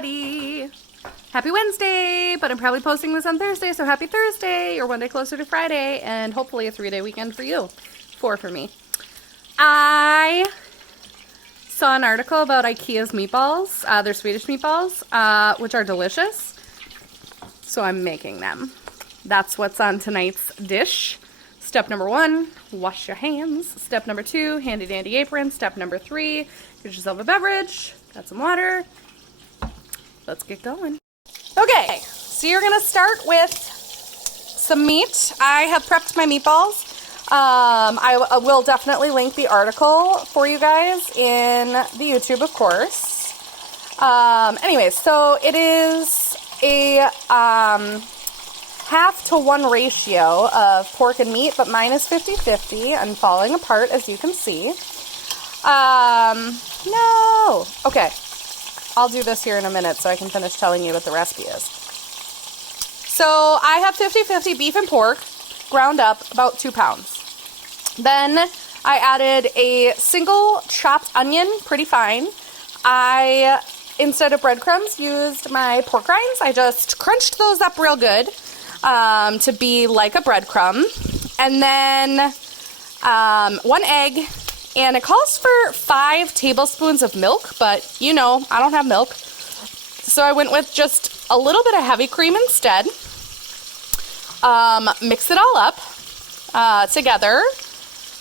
everybody. Happy Wednesday, but I'm probably posting this on Thursday, so happy Thursday. You're one day closer to Friday, and hopefully a 3-day weekend for you. 4 for me. I saw an article about IKEA's meatballs, their Swedish meatballs, which are delicious. So I'm making them. That's what's on tonight's dish. Step number 1, wash your hands. Step number 2, handy dandy apron. Step number 3, get yourself a beverage. Got some water. Let's get going. Okay, so you're gonna start with some meat. I have prepped my meatballs. I will definitely link the article for you guys in the YouTube, of course. Anyways, so it is a 1/2-to-1 ratio of pork and meat, but mine is 50-50 and falling apart, as you can see. No. Okay. I'll do this here in a minute so I can finish telling you what the recipe is. So I have 50-50 beef and pork, ground up, about 2 pounds. Then I added a single chopped onion, pretty fine. I, instead of breadcrumbs, used my pork rinds. I just crunched those up real good to be like a breadcrumb. And then 1 egg. And it calls for 5 tablespoons of milk, but you know, I don't have milk. So I went with just a little bit of heavy cream instead. Mix it all up together.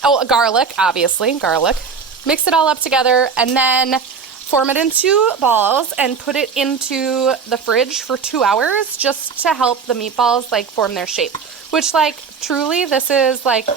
Oh, garlic, obviously, garlic. Mix it all up together and then form it into balls and put it into the fridge for 2 hours just to help the meatballs like form their shape. Which like truly this is like,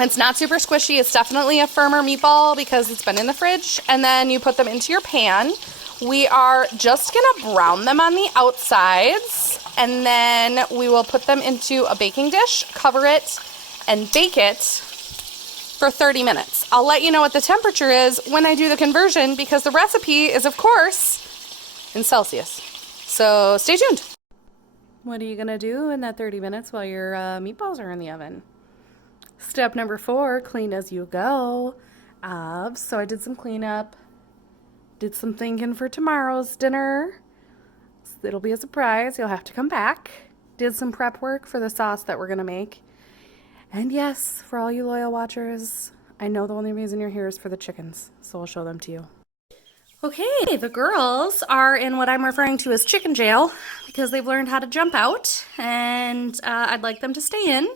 it's not super squishy. It's definitely a firmer meatball because it's been in the fridge. And then you put them into your pan. We are just gonna brown them on the outsides and then we will put them into a baking dish, cover it, and bake it for 30 minutes. I'll let you know what the temperature is when I do the conversion because the recipe is, of course, in Celsius. So stay tuned. What are you gonna do in that 30 minutes while your meatballs are in the oven? Step number 4, clean as you go. So I did some cleanup, did some thinking for tomorrow's dinner. It'll be a surprise. You'll have to come back. Did some prep work for the sauce that we're going to make. And yes, for all you loyal watchers, I know the only reason you're here is for the chickens, so I'll show them to you. Okay, the girls are in what I'm referring to as chicken jail because they've learned how to jump out, and I'd like them to stay in.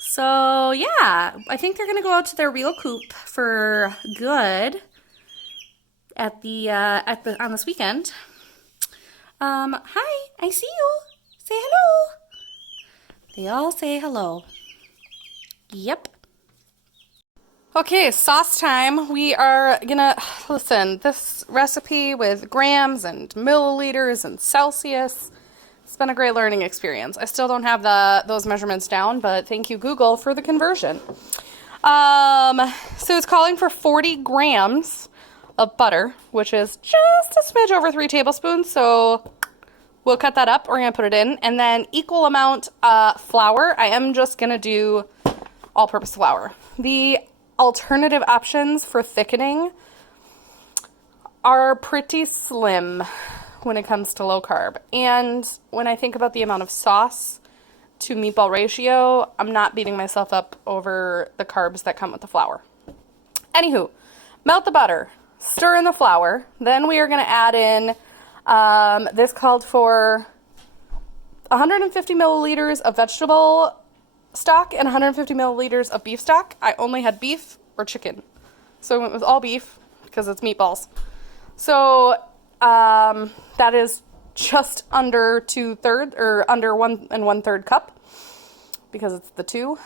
So yeah, I think they're gonna go out to their real coop for good at the on this weekend. Hi, I see you. Say hello. They all say hello. Yep. Okay, sauce time. We are gonna listen. This recipe with grams and milliliters and Celsius. It's been a great learning experience. I still don't have those measurements down, but thank you, Google, for the conversion. So it's calling for 40 grams of butter, which is just a smidge over 3 tablespoons. So we'll cut that up. We're going to put it in. And then equal amount flour. I am just going to do all-purpose flour. The alternative options for thickening are pretty slim when it comes to low carb. And when I think about the amount of sauce to meatball ratio, I'm not beating myself up over the carbs that come with the flour. Anywho, melt the butter, stir in the flour, then we are going to add in, this called for 150 milliliters of vegetable stock and 150 milliliters of beef stock. I only had beef or chicken, so I went with all beef because it's meatballs. So that is just under 2/3 or under 1 1/3 cup because it's the 2.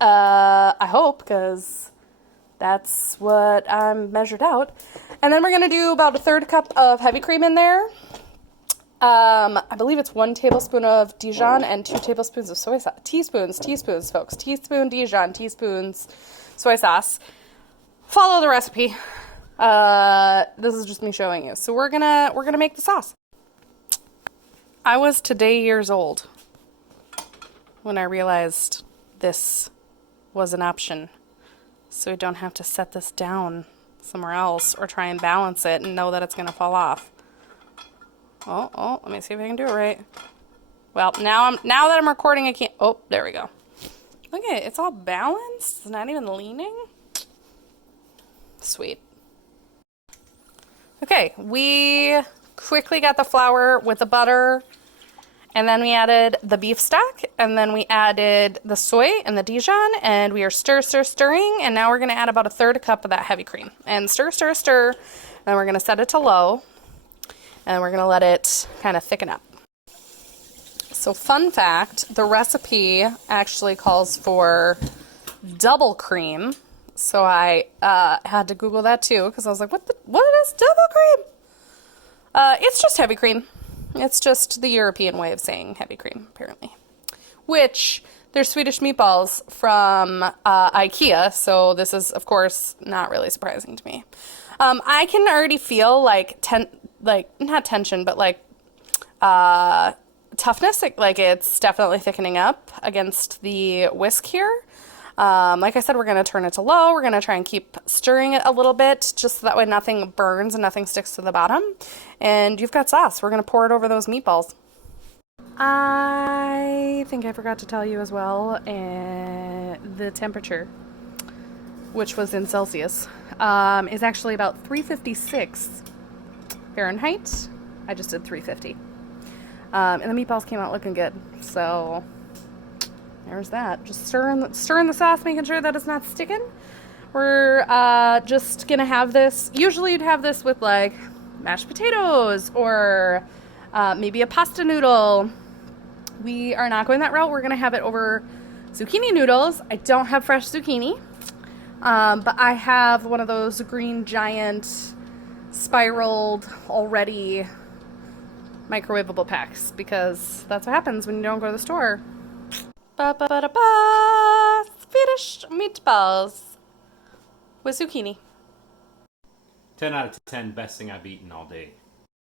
I hope because that's what I'm measured out. And then we're going to do about 1/3 cup of heavy cream in there. I believe it's 1 tablespoon of Dijon and 2 tablespoons of soy sauce. Teaspoons, folks. Teaspoon Dijon, teaspoons soy sauce. Follow the recipe. This is just me showing you. So we're gonna make the sauce. I was today years old when I realized this was an option. So I don't have to set this down somewhere else or try and balance it and know that it's gonna fall off. Oh, let me see if I can do it right. Well, now that I'm recording, I can't. Oh, there we go. Look at it. It's all balanced. It's not even leaning. Sweet. Okay, we quickly got the flour with the butter, and then we added the beef stock, and then we added the soy and the Dijon, and we are stirring, and now we're going to add about a third cup of that heavy cream. And stir, and then we're going to set it to low, and we're going to let it kind of thicken up. So fun fact, the recipe actually calls for double cream. So I had to Google that too, because I was like, what is double cream? It's just heavy cream. It's just the European way of saying heavy cream, apparently. Which, they're Swedish meatballs from IKEA, so this is, of course, not really surprising to me. I can already feel not tension, but toughness, like it's definitely thickening up against the whisk here. Like I said, we're going to turn it to low. We're going to try and keep stirring it a little bit, just so that way nothing burns and nothing sticks to the bottom. And you've got sauce. We're going to pour it over those meatballs. I think I forgot to tell you as well, the temperature, which was in Celsius, is actually about 356 Fahrenheit. I just did 350. And the meatballs came out looking good. So there's that. Just stirring the sauce, making sure that it's not sticking. We're just gonna have this. Usually you'd have this with like mashed potatoes or maybe a pasta noodle. We are not going that route. We're gonna have it over zucchini noodles. I don't have fresh zucchini, but I have one of those green giant spiraled already microwavable packs, because that's what happens when you don't go to the store. Swedish meatballs with zucchini. 10 out of 10, best thing I've eaten all day.